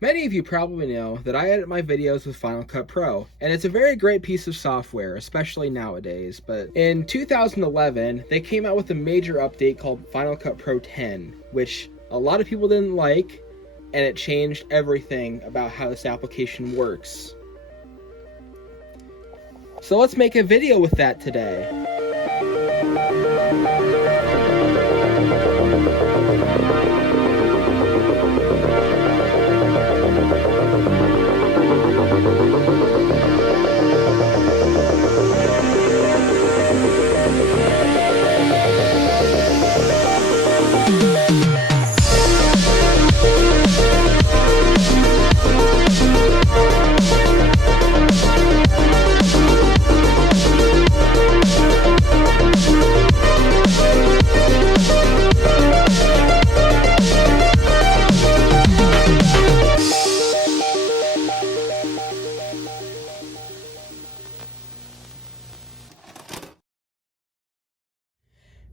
Many of you probably know that I edit my videos with Final Cut Pro, and it's a very great piece of software, especially nowadays. But in 2011, they came out with a major update called Final Cut Pro 10, which a lot of people didn't like, and it changed everything about how this application works. So let's make a video with that today.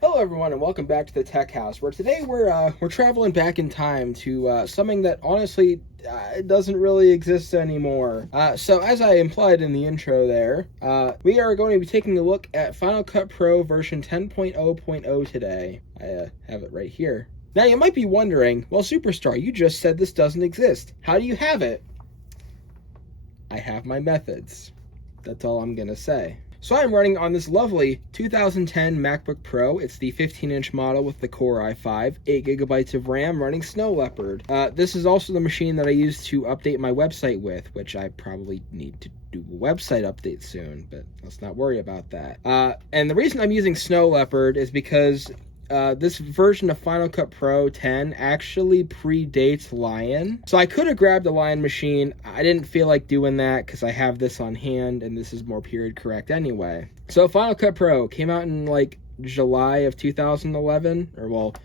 Hello everyone and welcome back to the Tech House, where today we're traveling back in time to something that honestly doesn't really exist anymore. So as I implied in the intro there, we are going to be taking a look at Final Cut Pro version 10.0.0 today. I have it right here. Now you might be wondering, well Superstar, you just said this doesn't exist. How do you have it? I have my methods. That's all I'm gonna say. So I'm running on this lovely 2010 MacBook Pro. It's the 15-inch model with the Core i5, 8GB of RAM, running Snow Leopard. This is also the machine that I use to update my website with, which I probably need to do a website update soon, but let's not worry about that. And the reason I'm using Snow Leopard is because this version of Final Cut Pro 10 actually predates Lion. So I could have grabbed a Lion machine. I didn't feel like doing that because I have this on hand and this is more period correct anyway. So Final Cut Pro came out in like July of 2011, or well,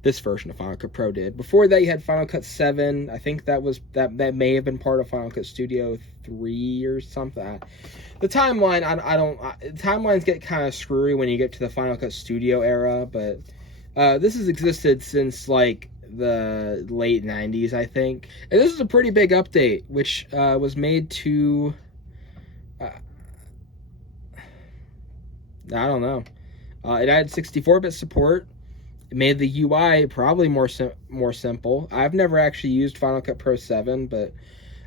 this version of Final Cut Pro did. Before that you had Final Cut 7. I think that may have been part of Final Cut Studio 3 or something. The timeline, timelines get kind of screwy when you get to the Final Cut Studio era, but this has existed since like the late 90s, I think. And this is a pretty big update, which was made to, I don't know. It added 64-bit support. It made the UI probably more simple. I've never actually used Final Cut Pro 7, but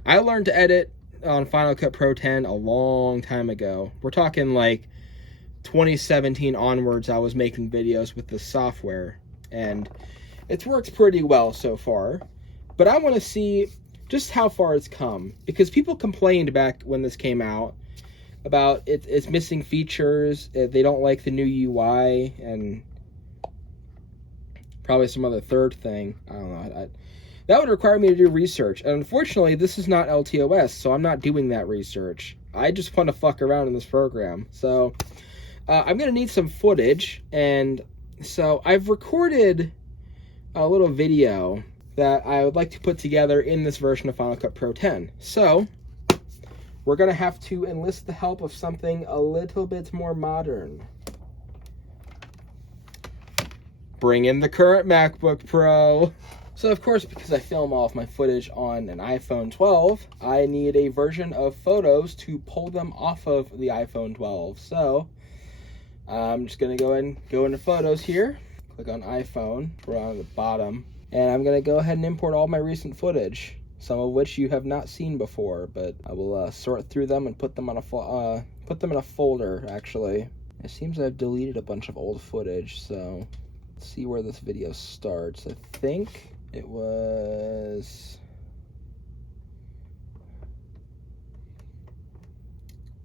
I learned to edit on Final Cut Pro 10 a long time ago. We're talking like 2017 onwards. I was making videos with this software, and it's worked pretty well so far. But I want to see just how far it's come, because people complained back when this came out about it's missing features. They don't like the new UI, and probably some other third thing. I don't know. That would require me to do research, and unfortunately this is not LTOS, so I'm not doing that research. I just want to fuck around in this program. So I'm gonna need some footage, and so I've recorded a little video that I would like to put together in this version of Final Cut Pro 10. So we're gonna have to enlist the help of something a little bit more modern. Bring in the current MacBook Pro. So of course, because I film all of my footage on an iPhone 12, I need a version of Photos to pull them off of the iPhone 12. So I'm just gonna go ahead and go into Photos here, click on iPhone, we're on the bottom, and I'm gonna go ahead and import all my recent footage, some of which you have not seen before, but I will sort through them and put them in a folder. Actually, it seems I've deleted a bunch of old footage, so let's see where this video starts. I think it was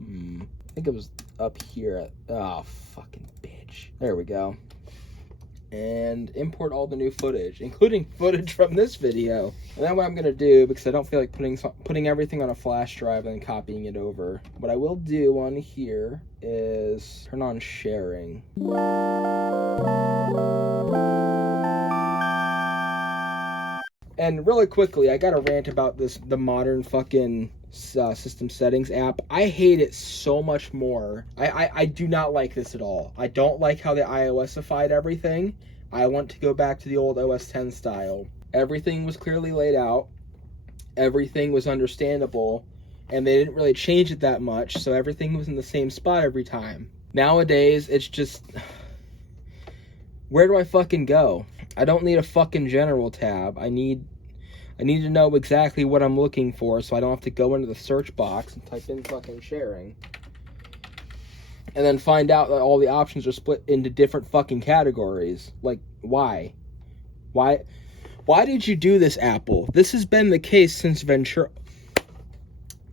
I think it was up here at, oh fucking bitch, there we go. And import all the new footage, including footage from this video. And then what I'm gonna do, because I don't feel like putting everything on a flash drive and then copying it over, what I will do on here is turn on sharing. And really quickly, I got to rant about the modern fucking system settings app. I hate it so much more. I do not like this at all. I don't like how they iOS-ified everything. I want to go back to the old OS 10 style. Everything was clearly laid out. everything was understandable, and they didn't really change it that much, so everything was in the same spot every time. Nowadays, it's just, where do I fucking go? I don't need a fucking general tab. I need to know exactly what I'm looking for, so I don't have to go into the search box and type in fucking sharing. And then find out that all the options are split into different fucking categories. Like, why? Why did you do this, Apple? This has been the case since Ventura.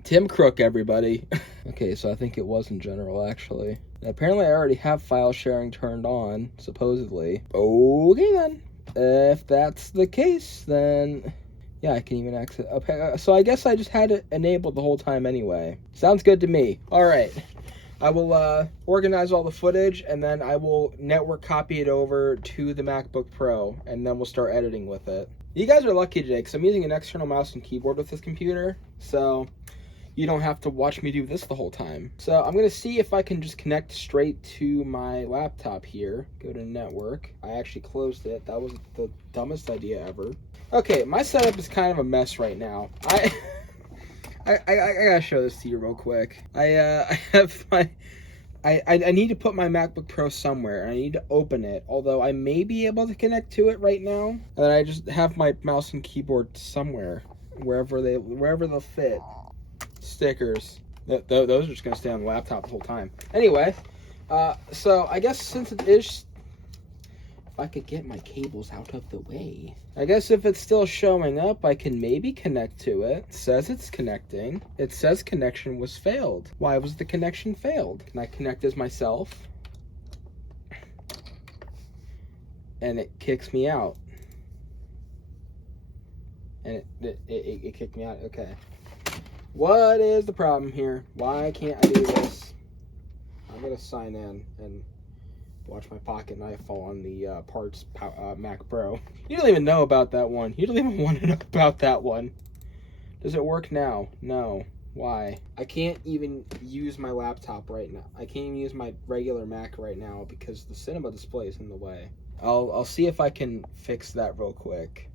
Tim Crook, everybody. Okay, so I think it was in general, actually. Apparently, I already have file sharing turned on, supposedly. Okay, then. If that's the case, then yeah, I can even access. Okay, so I guess I just had it enabled the whole time anyway. Sounds good to me. All right. I will organize all the footage, and then I will network copy it over to the MacBook Pro, and then we'll start editing with it. You guys are lucky today, because I'm using an external mouse and keyboard with this computer, so you don't have to watch me do this the whole time. So I'm going to see if I can just connect straight to my laptop here. Go to network. I actually closed it. That was the dumbest idea ever. Okay, my setup is kind of a mess right now. I gotta show this to you real quick. I have my, I need to put my MacBook Pro somewhere, and I need to open it, although I may be able to connect to it right now. And then I just have my mouse and keyboard somewhere, wherever they'll fit. Stickers. Those are just gonna stay on the laptop the whole time. Anyway, so I guess since it is, if I could get my cables out of the way. I guess if it's still showing up, I can maybe connect to it. It says it's connecting. It says connection was failed. Why was the connection failed? Can I connect as myself? And it kicks me out. And it kicked me out. Okay. What is the problem here? Why can't I do this? I'm gonna sign in and watch my pocket knife fall on the parts Mac Pro. You don't even know about that one. You don't even want to know about that one. Does it work now? No. Why? I can't even use my laptop right now. I can't even use my regular Mac right now because the cinema display is in the way. I'll see if I can fix that real quick.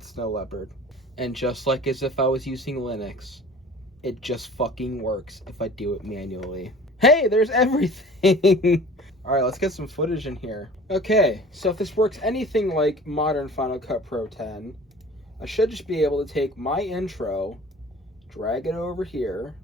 Snow Leopard. And just like as if I was using Linux, it just fucking works if I do it manually. Hey, there's everything! Alright, let's get some footage in here. Okay, so if this works anything like modern Final Cut Pro 10, I should just be able to take my intro, drag it over here,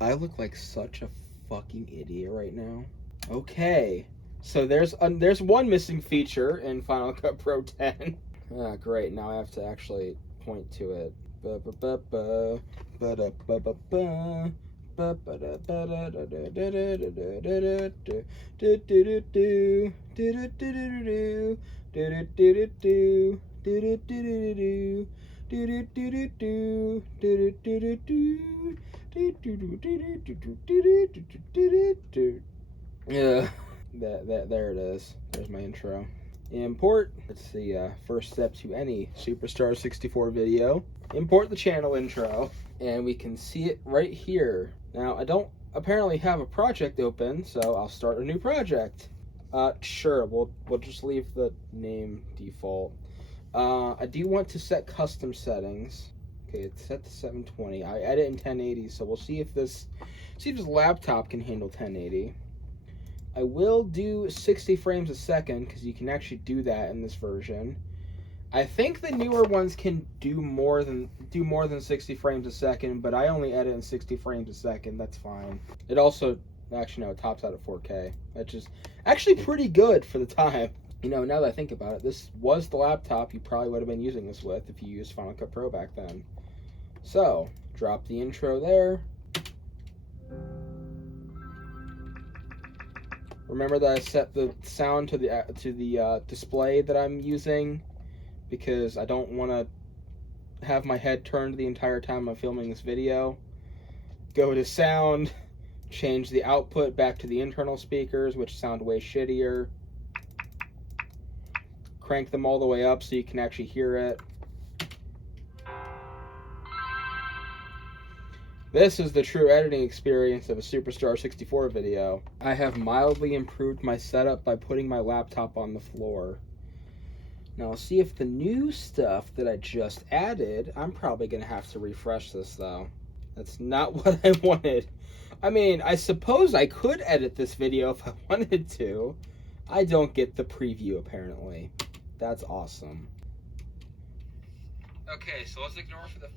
I look like such a fucking idiot right now. Okay, so there's one missing feature in Final Cut Pro 10. Ah, great, now I have to actually point to it. Yeah, there it is. There's my intro. Import. It's the first step to any Superstar 64 video. Import the channel intro, and we can see it right here. Now, I don't apparently have a project open, so I'll start a new project. Sure, we'll just leave the name default. I do want to set custom settings. Okay, it's set to 720. I edit in 1080, so we'll see if this laptop can handle 1080. I will do 60 frames a second because you can actually do that in this version. I think the newer ones can do more than 60 frames a second, but I only edit in 60 frames a second. That's fine. It also, actually no, it tops out at 4K, which is actually pretty good for the time. You know, now that I think about it, this was the laptop you probably would have been using this with if you used Final Cut Pro back then. So, drop the intro there. Remember that I set the sound to the display that I'm using because I don't want to have my head turned the entire time I'm filming this video. Go to sound, change the output back to the internal speakers, which sound way shittier. Crank them all the way up so you can actually hear it. This is the true editing experience of a Superstar 64 video. I have mildly improved my setup by putting my laptop on the floor. Now I'll see if the new stuff that I just added, I'm probably going to have to refresh this though. That's not what I wanted. I mean, I suppose I could edit this video if I wanted to. I don't get the preview apparently. That's awesome. Okay, so let's ignore for the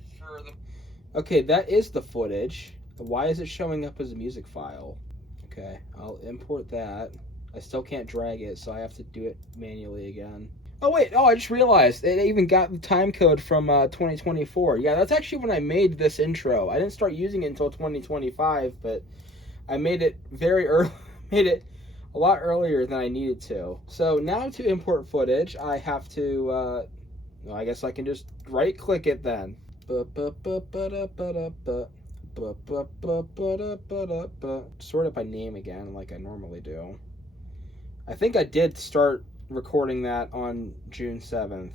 Okay, that is the footage. Why is it showing up as a music file? Okay, I'll import that. I still can't drag it, so I have to do it manually again. Oh wait, oh, I just realized it even got the time code from 2024. Yeah, that's actually when I made this intro. I didn't start using it until 2025, but I made it very early, made it a lot earlier than I needed to. So now to import footage, I have to, well, I guess I can just right click it then. Sort it by name again, like I normally do. I think I did start recording that on June 7th.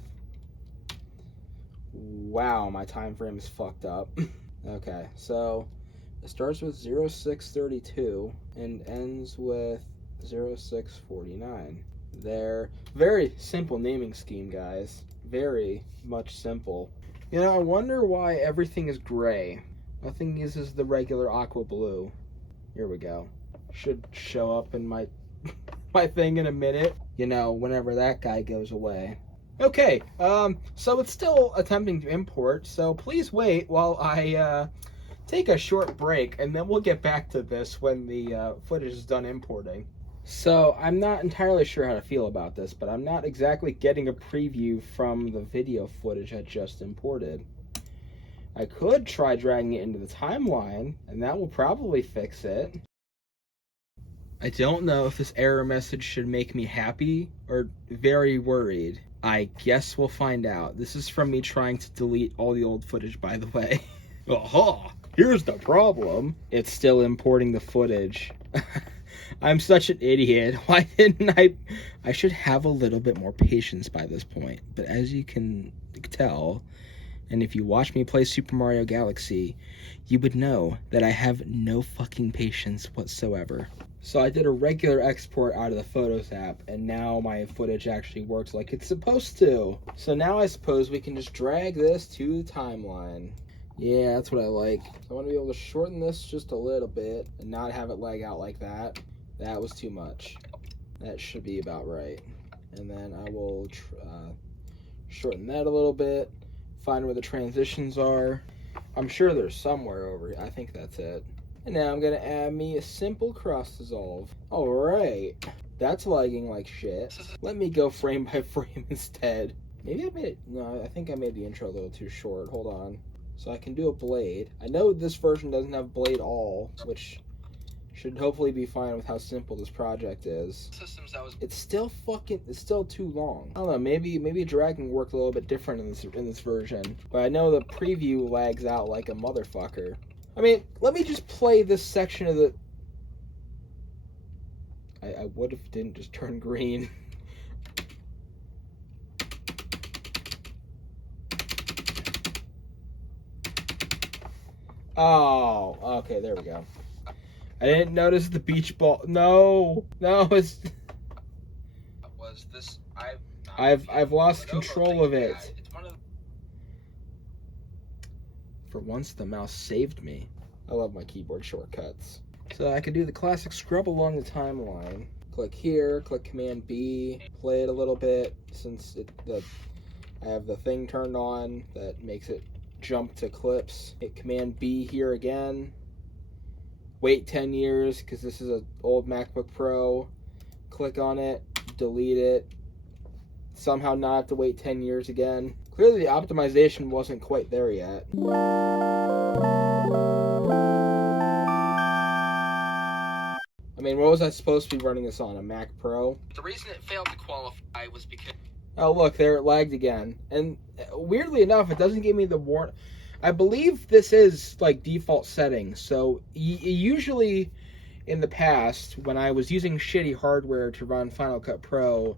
Wow, my time frame is fucked up. Okay, so it starts with 0632 and ends with 0649. They're very simple naming scheme, guys. Very much simple. You know, I wonder why everything is gray. Nothing uses the regular aqua blue. Here we go. Should show up in my my thing in a minute. You know, whenever that guy goes away. Okay, so it's still attempting to import, so please wait while I take a short break, and then we'll get back to this when the footage is done importing. So, I'm not entirely sure how to feel about this, but I'm not exactly getting a preview from the video footage I just imported. I could try dragging it into the timeline, and that will probably fix it. I don't know if this error message should make me happy or very worried. I guess we'll find out. This is from me trying to delete all the old footage, by the way. Aha! Here's the problem. It's still importing the footage. I'm such an idiot. Why didn't I should have a little bit more patience by this point. But as you can tell, and if you watch me play Super Mario Galaxy, you would know that I have no fucking patience whatsoever. So I did a regular export out of the Photos app, and now my footage actually works like it's supposed to. So now I suppose we can just drag this to the timeline. Yeah, that's what I like. I want to be able to shorten this just a little bit and not have it lag out like that. That was too much. That should be about right. And then I will shorten that a little bit, find where the transitions are. I'm sure there's somewhere over here. I think that's it. And now I'm gonna add me a simple cross dissolve. Alright, that's lagging like shit. Let me go frame by frame instead. Maybe I made it, no, I think I made the intro a little too short. Hold on. So I can do a blade. I know this version doesn't have blade all, which should hopefully be fine with how simple this project is. It's still too long. I don't know, maybe dragging worked a little bit different in this version. But I know the preview lags out like a motherfucker. I mean, let me just play this section of the... I would if it didn't just turn green. Oh, okay, there we go. I didn't notice the beach ball. No, it's. Was this? I've lost control of it. It's one of. For once, the mouse saved me. I love my keyboard shortcuts. So I can do the classic scrub along the timeline. Click here, click Command B, play it a little bit since I have the thing turned on that makes it jump to clips. Hit Command B here again. Wait 10 years because this is an old MacBook Pro. Click on it, delete it. Somehow not have to wait 10 years again. Clearly the optimization wasn't quite there yet. I mean, what was I supposed to be running this on? A Mac Pro? The reason it failed to qualify was because... Oh, look, there it lagged again. And weirdly enough, it doesn't give me the warning. I believe this is like default settings. So usually in the past, when I was using shitty hardware to run Final Cut Pro,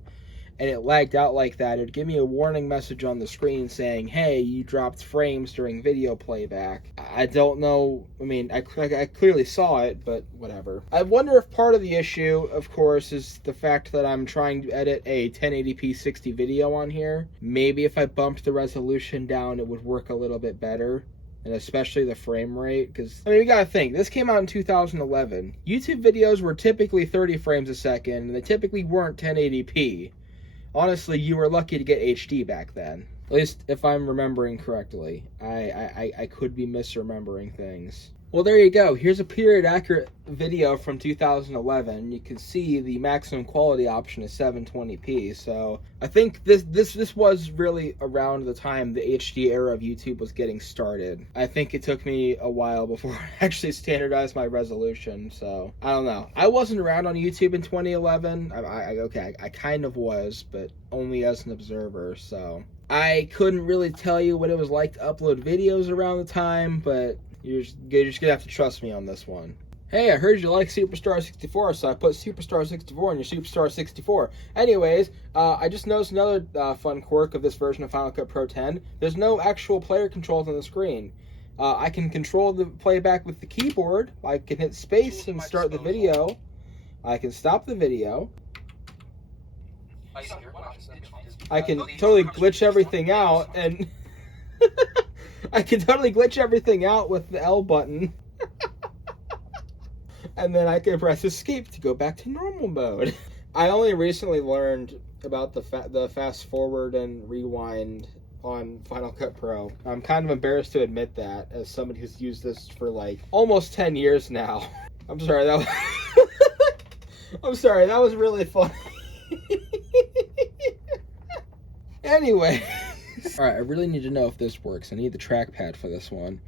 and it lagged out like that, it'd give me a warning message on the screen saying, hey, you dropped frames during video playback. I don't know, I mean, I clearly saw it, but whatever. I wonder if part of the issue, of course, is the fact that I'm trying to edit a 1080p 60 video on here. Maybe if I bumped the resolution down, it would work a little bit better. And especially the frame rate, because, I mean, you gotta think, this came out in 2011. YouTube videos were typically 30 frames a second, and they typically weren't 1080p. Honestly, you were lucky to get HD back then. At least, if I'm remembering correctly. I could be misremembering things. Well, there you go. Here's a period-accurate video from 2011. You can see the maximum quality option is 720p. So I think this was really around the time the HD era of YouTube was getting started. I think it took me a while before I actually standardized my resolution. So I don't know. I wasn't around on YouTube in 2011. I kind of was, but only as an observer. So I couldn't really tell you what it was like to upload videos around the time, but you're just gonna have to trust me on this one. Hey, I heard you like Superstar 64, so I put Superstar 64 in your Superstar 64. Anyways, I just noticed another fun quirk of this version of Final Cut Pro 10. There's no actual player controls on the screen. I can control the playback with the keyboard. I can hit space and start the video. I can stop the video. I can totally glitch everything out and... I can totally glitch everything out with the L button. And then I can press escape to go back to normal mode. I only recently learned about the fast forward and rewind on Final Cut Pro. I'm kind of embarrassed to admit that, as somebody who's used this for like almost 10 years now. I'm sorry, that was I'm sorry, that was really funny. Anyway. Alright, I really need to know if this works. I need the trackpad for this one.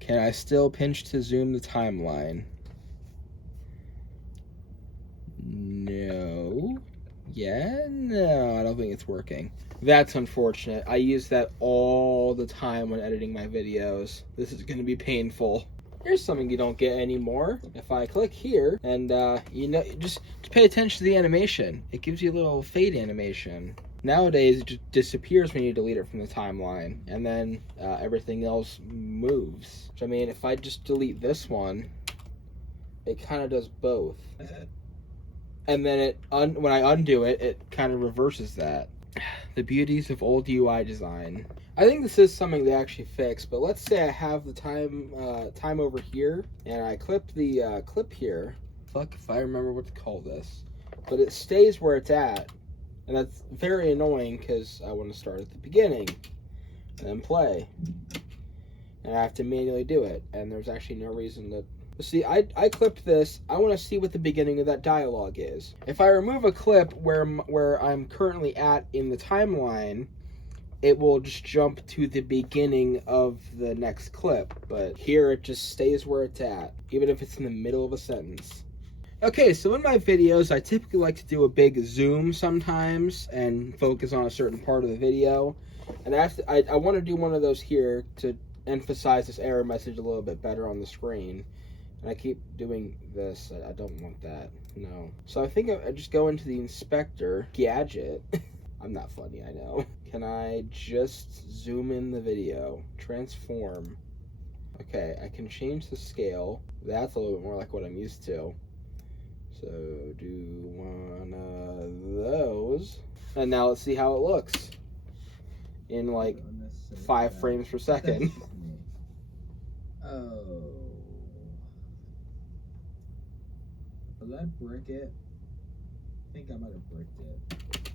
Can I still pinch to zoom the timeline? No. Yeah? No, I don't think it's working. That's unfortunate. I use that all the time when editing my videos. This is going to be painful. Here's something you don't get anymore. If I click here, and you know, just pay attention to the animation. It gives you a little fade animation. Nowadays, it just disappears when you delete it from the timeline, and then everything else moves. Which, I mean, if I just delete this one, it kind of does both. And then when I undo it, it kind of reverses that. The beauties of old UI design. I think this is something they actually fixed, but let's say I have the time over here, and I clip the clip here. Fuck if I remember what to call this. But it stays where it's at. And that's very annoying because I want to start at the beginning and then play. And I have to manually do it. And there's actually no reason to... See, I clipped this. I want to see what the beginning of that dialogue is. If I remove a clip where I'm currently at in the timeline, it will just jump to the beginning of the next clip. But here it just stays where it's at, even if it's in the middle of a sentence. Okay, so in my videos, I typically like to do a big zoom sometimes and focus on a certain part of the video. And I want to do one of those here to emphasize this error message a little bit better on the screen. And I keep doing this. I don't want that. No. So I think I just go into the inspector gadget. I'm not funny, I know. Can I just zoom in the video? Transform. Okay, I can change the scale. That's a little bit more like what I'm used to. So do one of those. And now let's see how it looks in like 5 frames per second. Oh. Did I brick it? I think I might have bricked it.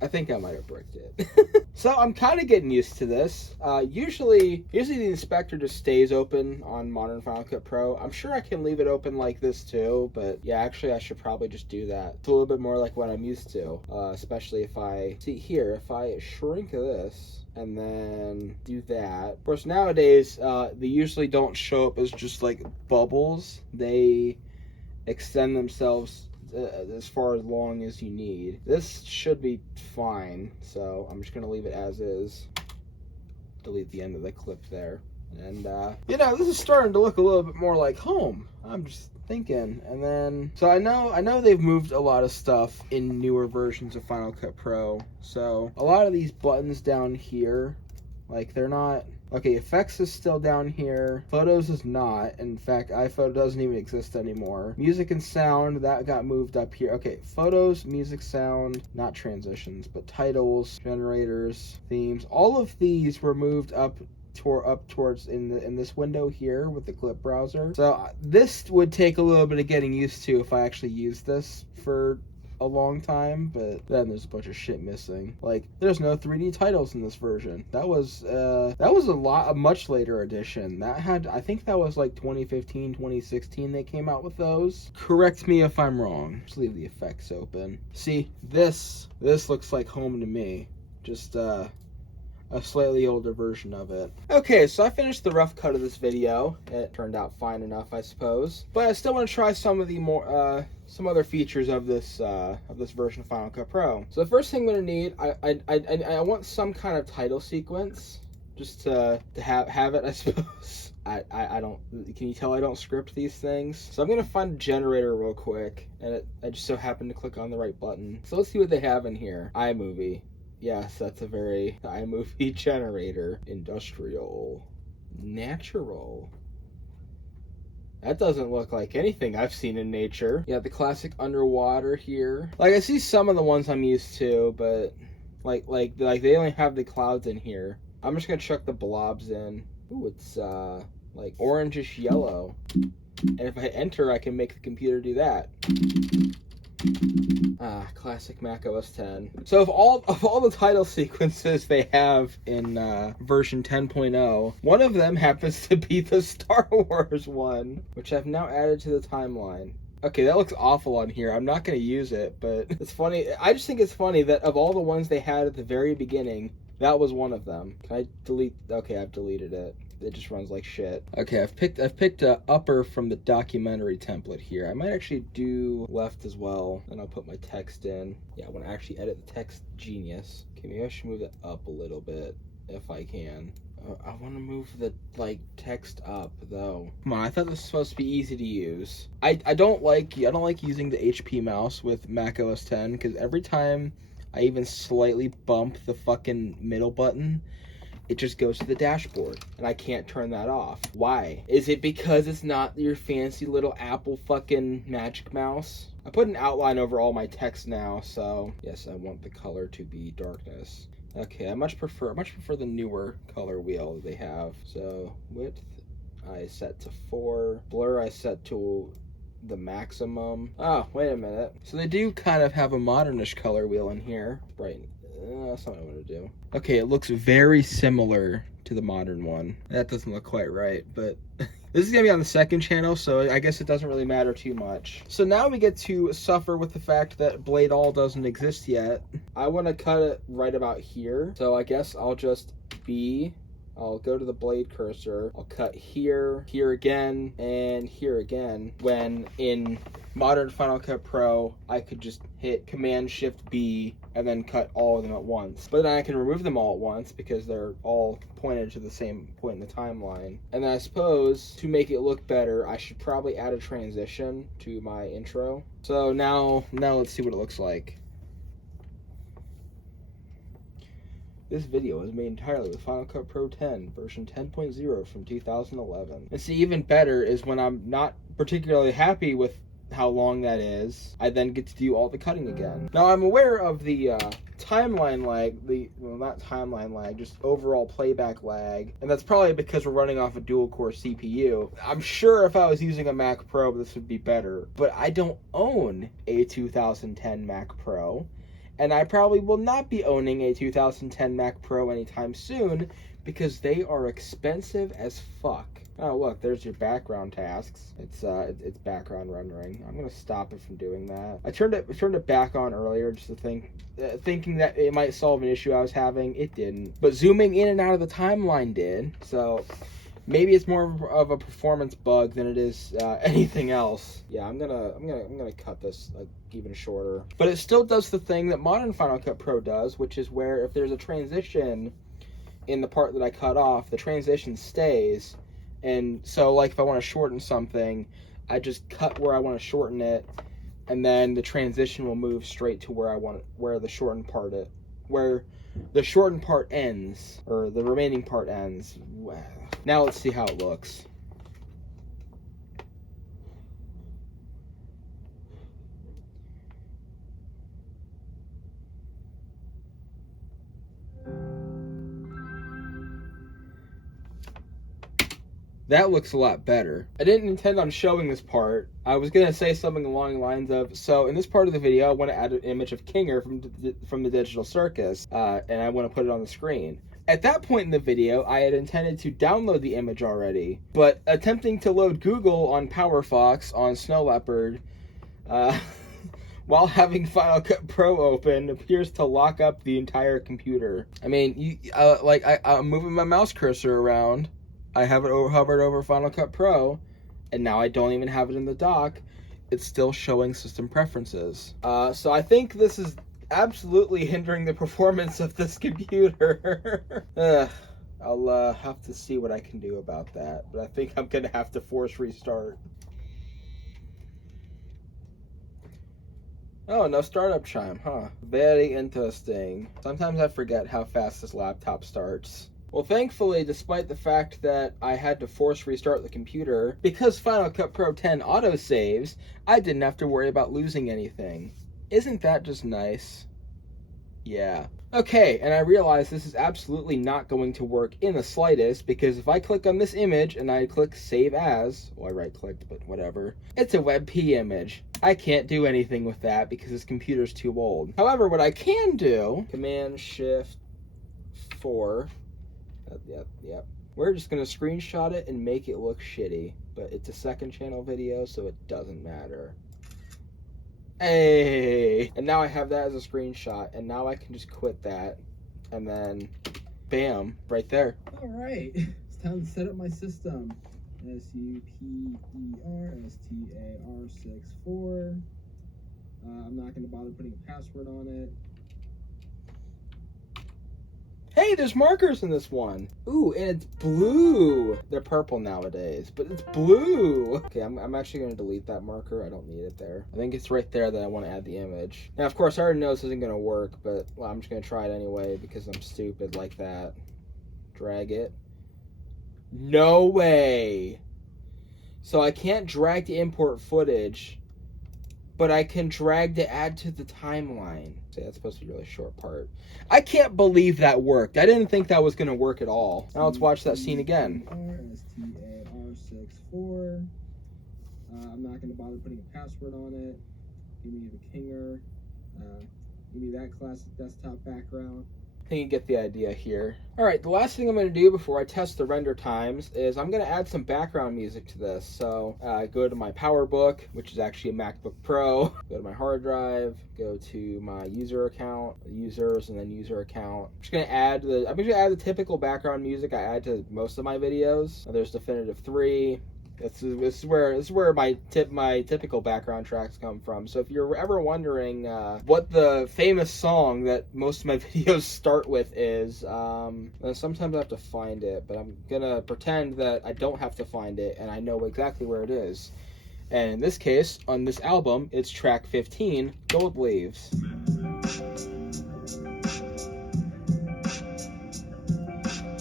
I think I might have bricked it. So I'm kind of getting used to this. Usually the inspector just stays open on modern Final Cut Pro. I'm sure I can leave it open like this too, but yeah, actually I should probably just do that. It's a little bit more like what I'm used to, especially if I, see here, if I shrink this and then do that. Of course, nowadays, they usually don't show up as just like bubbles. They extend themselves as far as long as you need. This should be fine, so I'm just gonna leave it as is. Delete the end of the clip there. And you know, this is starting to look a little bit more like home. I'm just thinking. And then, so I know they've moved a lot of stuff in newer versions of Final Cut Pro. So a lot of these buttons down here, like they're not, okay, effects is still down here. Photos is not. In fact, iPhoto doesn't even exist anymore. Music and sound, that got moved up here. Okay, photos, music, sound, not transitions, but titles, generators, themes. All of these were moved up towards in this window here with the clip browser. So this would take a little bit of getting used to if I actually used this for a long time, but then there's a bunch of shit missing. Like, there's no 3D titles in this version. That was a much later edition. That had, I think that was like 2015, 2016 they came out with those. Correct me if I'm wrong. Just leave the effects open. See, this looks like home to me. Just a slightly older version of it. Okay, so I finished the rough cut of this video. It turned out fine enough, I suppose. But I still want to try some of the more, some other features of this version of Final Cut Pro. So the first thing I'm gonna need, I want some kind of title sequence, just to have it, I suppose. I don't, can you tell I don't script these things? So I'm gonna find a generator real quick, and I just so happened to click on the right button. So let's see what they have in here. iMovie. Yes, that's a very iMovie generator. Industrial. Natural. That doesn't look like anything I've seen in nature. Yeah, the classic underwater here. Like, I see some of the ones I'm used to, but like they only have the clouds in here. I'm just gonna chuck the blobs in. Ooh, it's like orangish yellow. And if I hit enter, I can make the computer do that. Classic Mac OS 10. So of all the title sequences they have in version 10.0, one of them happens to be the Star Wars one, which I've now added to the timeline. Okay, that looks awful on here. I'm not going to use it, but it's funny. I just think it's funny that of all the ones they had at the very beginning, that was one of them. Can I delete? Okay, I've deleted it. It just runs like shit. Okay, I've picked a upper from the documentary template here. I might actually do left as well, and I'll put my text in. Yeah, I want to actually edit the text. Genius. Okay, maybe I should move it up a little bit if I can. I want to move the text up though. Come on, I thought this was supposed to be easy to use. I don't like using the HP mouse with Mac OS 10 because every time I even slightly bump the fucking middle button, it just goes to the dashboard, and I can't turn that off. Why? Is it because it's not your fancy little Apple fucking Magic Mouse? I put an outline over all my text now, so yes, I want the color to be darkness. Okay, I much prefer the newer color wheel they have. So width I set to 4, blur I set to the maximum. Oh, wait a minute. So they do kind of have a modernish color wheel in here. Right. That's not what I want to do. Okay, it looks very similar to the modern one. That doesn't look quite right, but this is going to be on the second channel, so I guess it doesn't really matter too much. So now we get to suffer with the fact that Blade All doesn't exist yet. I want to cut it right about here, so I guess I'll just I'll go to the blade cursor, I'll cut here, here again, and here again. When in modern Final Cut Pro, I could just hit Command-Shift-B and then cut all of them at once. But then I can remove them all at once because they're all pointed to the same point in the timeline. And then I suppose, to make it look better, I should probably add a transition to my intro. So now let's see what it looks like. This video was made entirely with Final Cut Pro 10, version 10.0 from 2011. And see, even better is when I'm not particularly happy with how long that is, I then get to do all the cutting again. Now, I'm aware of the timeline lag, well, not timeline lag, just overall playback lag, and that's probably because we're running off a dual-core CPU. I'm sure if I was using a Mac Pro, this would be better, but I don't own a 2010 Mac Pro, and I probably will not be owning a 2010 Mac Pro anytime soon because they are expensive as fuck. Oh, look, there's your background tasks. It's background rendering. I'm gonna stop it from doing that. I turned it back on earlier just to thinking that it might solve an issue I was having. It didn't. But zooming in and out of the timeline did. So maybe it's more of a performance bug than it is anything else. Yeah, I'm gonna cut this even shorter. But it still does the thing that modern Final Cut Pro does, which is where if there's a transition in the part that I cut off, the transition stays. And so, like, if I want to shorten something, I just cut where I want to shorten it, and then the transition will move straight to where the shortened part ends, or the remaining part ends. Now let's see how it looks. That looks a lot better. I didn't intend on showing this part. I was going to say something along the lines of, so in this part of the video, I want to add an image of Kinger from the Digital Circus, and I want to put it on the screen. At that point in the video, I had intended to download the image already, but attempting to load Google on PowerFox on Snow Leopard, while having Final Cut Pro open, appears to lock up the entire computer. I mean, I'm moving my mouse cursor around. I have it hovered over Final Cut Pro, and now I don't even have it in the dock. It's still showing system preferences. So I think this is absolutely hindering the performance of this computer. I'll have to see what I can do about that, but I think I'm gonna have to force restart. Oh, no startup chime, huh? Very interesting. Sometimes I forget how fast this laptop starts. Well, thankfully, despite the fact that I had to force restart the computer, because Final Cut Pro 10 autosaves, I didn't have to worry about losing anything. Isn't that just nice? Yeah. Okay, and I realize this is absolutely not going to work in the slightest, because if I click on this image and I click Save As, well, I right-clicked, but whatever, it's a WebP image. I can't do anything with that because this computer's too old. However, what I can do, Command-Shift-4, Yep. We're just gonna screenshot it and make it look shitty, but it's a second channel video, so it doesn't matter. Hey! And now I have that as a screenshot, and now I can just quit that, and then, bam, right there. Alright, it's time to set up my system. SUPERSTAR64. I'm not gonna bother putting a password on it. Hey, there's markers in this one. Ooh, and it's blue. They're purple nowadays, but it's blue. Okay, I'm actually going to delete that marker. I don't need it there. I think it's right there that I want to add the image. Now, of course, I already know this isn't going to work, but well, I'm just going to try it anyway because I'm stupid like that. Drag it. No way. So I can't drag to import footage, but I can drag to add to the timeline. See, that's supposed to be a really short part. I can't believe that worked. I didn't think that was going to work at all. Now let's watch that scene again. STAR64. I'm not going to bother putting a password on it. Give me the Kinger. Give me that classic desktop background. I think you get the idea here. Alright, the last thing I'm going to do before I test the render times is I'm going to add some background music to this. So go to my PowerBook, which is actually a MacBook Pro. Go to my hard drive, go to my user account, users, and then user account. I'm just going to add the typical background music I add to most of my videos. There's Definitive 3. This is where my typical background tracks come from. So if you're ever wondering what the famous song that most of my videos start with is, sometimes I have to find it, but I'm gonna pretend that I don't have to find it and I know exactly where it is. And in this case, on this album, it's track 15, Gold Leaves.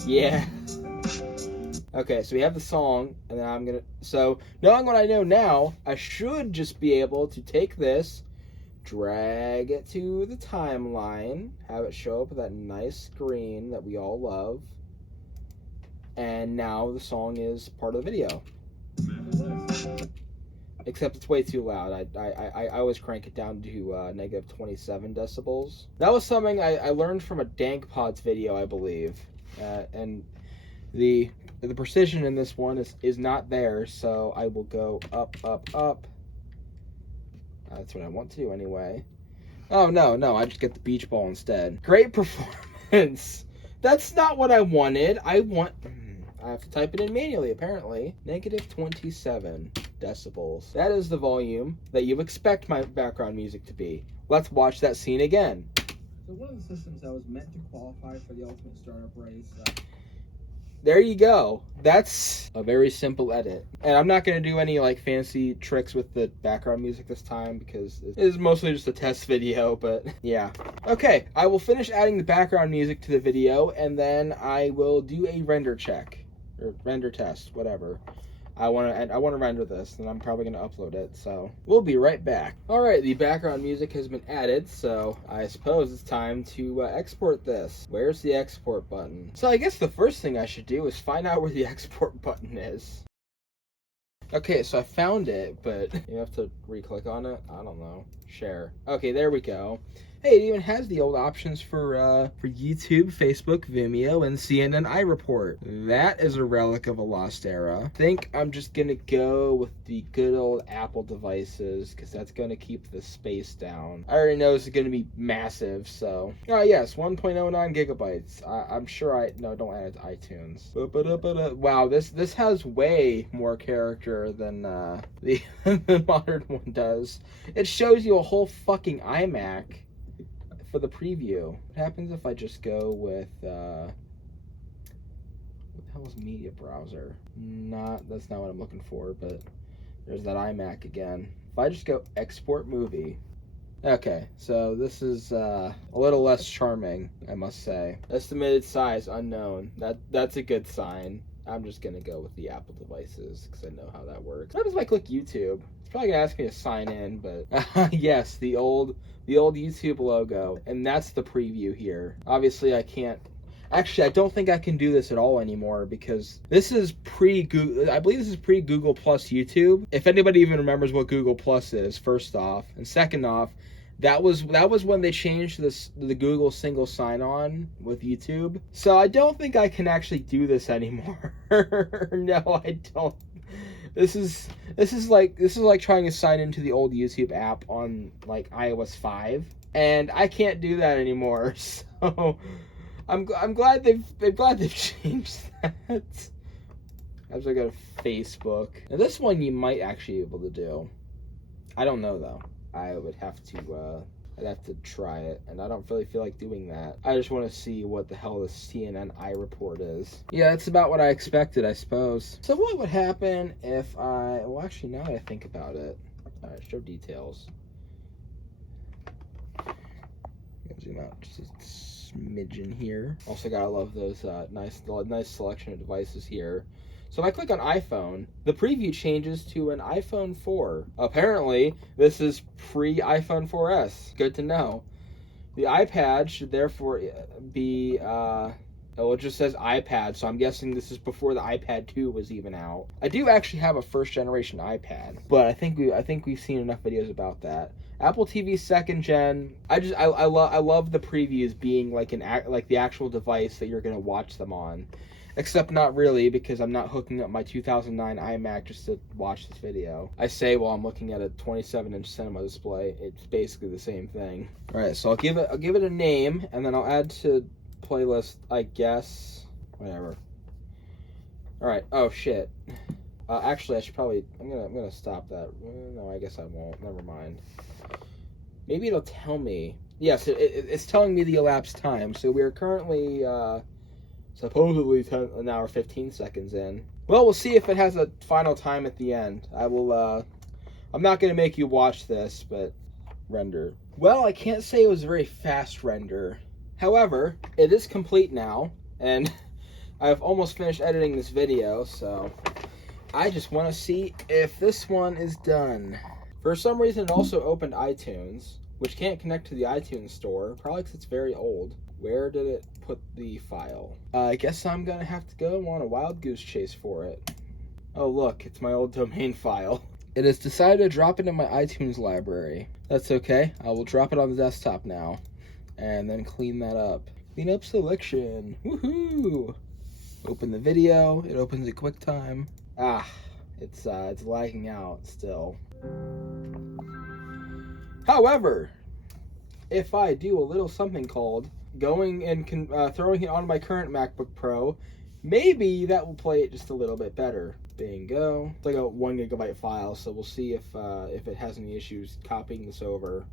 Yeah. Okay, so we have the song, and then so knowing what I know now, I should just be able to take this, drag it to the timeline, have it show up with that nice screen that we all love, and now the song is part of the video. Except it's way too loud. I always crank it down to negative 27 decibels. That was something I learned from a DankPods video, I believe, and the precision in this one is not there, so I will go up, up, up. That's what I want to do anyway. Oh, no, I just get the beach ball instead. Great performance. That's not what I wanted. I have to type it in manually, apparently. Negative 27 decibels. That is the volume that you expect my background music to be. Let's watch that scene again. So one of the systems that was meant to qualify for the Ultimate Startup Race there you go. That's a very simple edit. And I'm not going to do any like fancy tricks with the background music this time because it is mostly just a test video, but yeah. Okay, I will finish adding the background music to the video and then I will do a render check or render test, whatever. I want to render this, and I'm probably going to upload it, so we'll be right back. All right, the background music has been added, so I suppose it's time to export this. Where's the export button? So I guess the first thing I should do is find out where the export button is. Okay, so I found it, but you have to re-click on it. I don't know. Share. Okay, there we go. Hey, it even has the old options for YouTube, Facebook, Vimeo, and CNN iReport. That is a relic of a lost era. I think I'm just gonna go with the good old Apple devices because that's gonna keep the space down. I already know this is gonna be massive, so. Oh yes, 1.09 gigabytes. I'm sure no, don't add it to iTunes. Wow, this has way more character than the modern one does. It shows you a whole fucking iMac. For the preview. What happens if I just go with what the hell is media browser? That's not what I'm looking for, but there's that iMac again. If I just go export movie. Okay, so this is a little less charming, I must say. Estimated size unknown. That's a good sign. I'm just gonna go with the Apple devices because I know how that works. What if I click YouTube? It's probably gonna ask me to sign in, but yes, the old YouTube logo, and that's the preview here. Obviously, I can't. Actually, I don't think I can do this at all anymore because this is pre-Google. I believe this is pre-Google Plus YouTube. If anybody even remembers what Google Plus is, first off, and second off, that was when they changed the Google single sign-on with YouTube. So I don't think I can actually do this anymore. No, I don't. This is like trying to sign into the old YouTube app on like iOS 5, and I can't do that anymore. So I'm glad they've changed that. As I go to Facebook, now this one you might actually be able to do. I don't know though. I would have to I'd have to try it, and I don't really feel like doing that. I just want to see what the hell this CNN iReport is. Yeah, that's about what I expected, I suppose. So what would happen if well, actually, now that I think about it. All right, show details. Zoom out just a smidgen here. Also gotta love those nice selection of devices here. So if I click on iPhone, the preview changes to an iPhone 4. Apparently, this is pre-iPhone 4S. Good to know. The iPad should therefore be, it just says iPad, so I'm guessing this is before the iPad 2 was even out. I do actually have a first generation iPad, but I think we've seen enough videos about that. Apple TV second gen. I love the previews being like the actual device that you're gonna watch them on. Except not really, because I'm not hooking up my 2009 iMac just to watch this video. I say while I'm looking at a 27-inch cinema display, it's basically the same thing. All right, so I'll give it a name, and then I'll add to playlist, I guess, whatever. All right. Oh shit. Actually, I should probably. I'm gonna stop that. No, I guess I won't. Never mind. Maybe it'll tell me. Yes, it's telling me the elapsed time. So we are currently. Supposedly 1 hour 15 seconds in. Well, we'll see if it has a final time at the end. I'm not going to make you watch this, but render. Well, I can't say it was a very fast render. However, it is complete now, and I've almost finished editing this video, so I just want to see if this one is done. For some reason, it also opened iTunes, which can't connect to the iTunes store, probably because it's very old. Where did it put the file? I guess I'm gonna have to go on a wild goose chase for it. Oh look, it's my old domain file. It has decided to drop it in my iTunes library. That's okay, I will drop it on the desktop now. And then clean that up. Clean up selection, woohoo! Open the video, it opens at QuickTime. It's lagging out still. However, if I do a little something called going and throwing it on my current MacBook Pro, maybe that will play it just a little bit better. Bingo. It's like a 1 gigabyte file, so we'll see if it has any issues copying this over.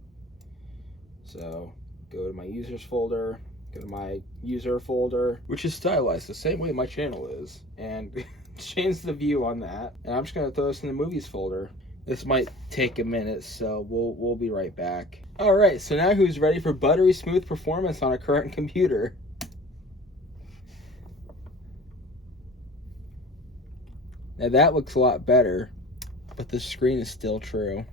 So go to my users folder, Go to my user folder, which is stylized the same way my channel is, and change the view on that. And I'm just gonna throw this in the movies folder. This might take a minute, so we'll be right back. All right, so now who's ready for buttery smooth performance on a current computer? Now that looks a lot better, but the screen is still true.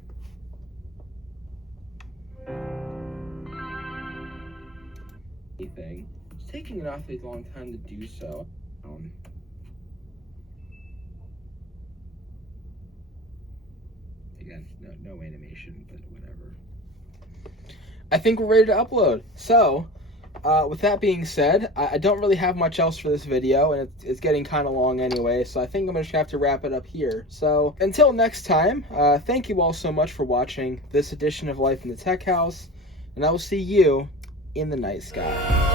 Anything. It's taking an awfully long time to do so. Again, no animation, but whatever. I think we're ready to upload. So, with that being said, I don't really have much else for this video, and it's getting kind of long anyway, so I think I'm going to have to wrap it up here. So, until next time, thank you all so much for watching this edition of Life in the Tech House, and I will see you in the night sky.